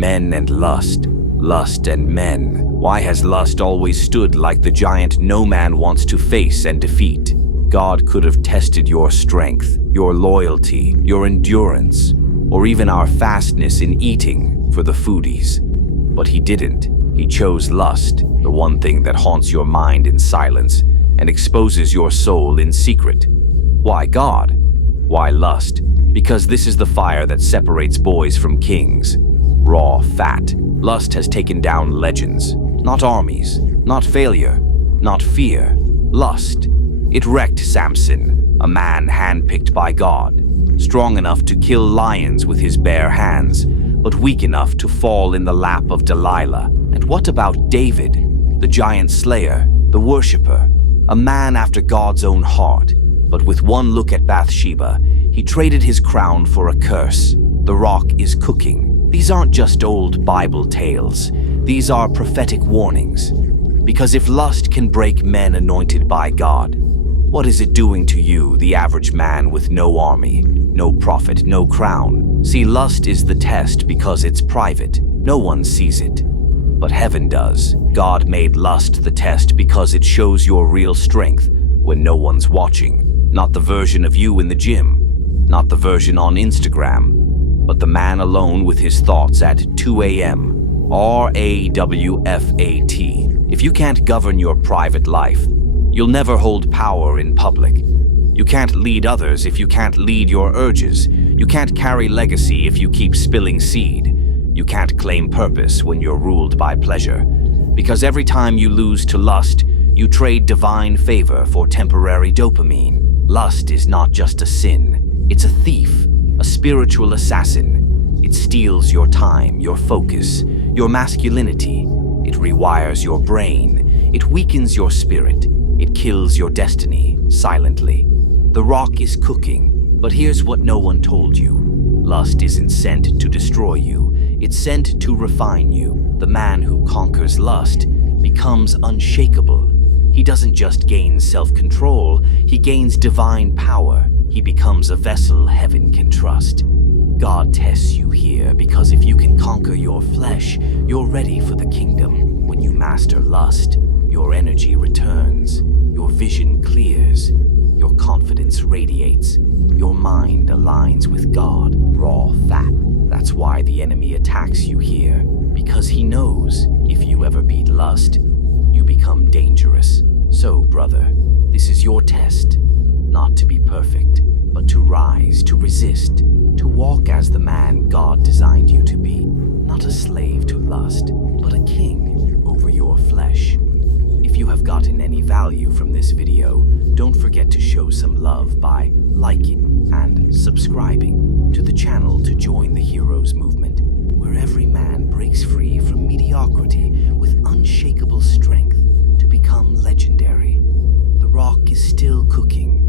Men and lust, lust and men. Why has lust always stood like the giant no man wants to face and defeat? God could have tested your strength, your loyalty, your endurance, or even our fastness in eating for the foodies. But he didn't. He chose lust, the one thing that haunts your mind in silence and exposes your soul in secret. Why God? Why lust? Because this is the fire that separates boys from kings. Raw fat. Lust has taken down legends. Not armies, not failure, not fear. Lust. It wrecked Samson, a man handpicked by God, strong enough to kill lions with his bare hands, but weak enough to fall in the lap of Delilah. And what about David, the giant slayer, the worshipper, a man after God's own heart? But with one look at Bathsheba, he traded his crown for a curse. The rock is cooking. These aren't just old Bible tales. These are prophetic warnings. Because if lust can break men anointed by God, what is it doing to you, the average man with no army, no prophet, no crown? See, lust is the test because it's private. No one sees it. But heaven does. God made lust the test because it shows your real strength when no one's watching. Not the version of you in the gym, not the version on Instagram, but the man alone with his thoughts at 2 a.m. RAWFAT. If you can't govern your private life, you'll never hold power in public. You can't lead others if you can't lead your urges. You can't carry legacy if you keep spilling seed. You can't claim purpose when you're ruled by pleasure. Because every time you lose to lust, you trade divine favor for temporary dopamine. Lust is not just a sin. It's a thief, a spiritual assassin. It steals your time, your focus, your masculinity. It rewires your brain. It weakens your spirit. It kills your destiny, silently. The rock is cooking, but here's what no one told you. Lust isn't sent to destroy you. It's sent to refine you. The man who conquers lust becomes unshakable. He doesn't just gain self-control, he gains divine power. He becomes a vessel heaven can trust. God tests you here because if you can conquer your flesh, you're ready for the kingdom. When you master lust, your energy returns, your vision clears, your confidence radiates, your mind aligns with God. Raw fat. That's why the enemy attacks you here, because he knows if you ever beat lust, you become dangerous. So, brother, this is your test. Not to be perfect, but to rise, to resist, to walk as the man God designed you to be. Not a slave to lust, but a king over your flesh. If you have gotten any value from this video, don't forget to show some love by liking and subscribing to the channel to join the Heroes Movement, where every man breaks free from mediocrity with unshakable strength to become legendary. The rock is still cooking.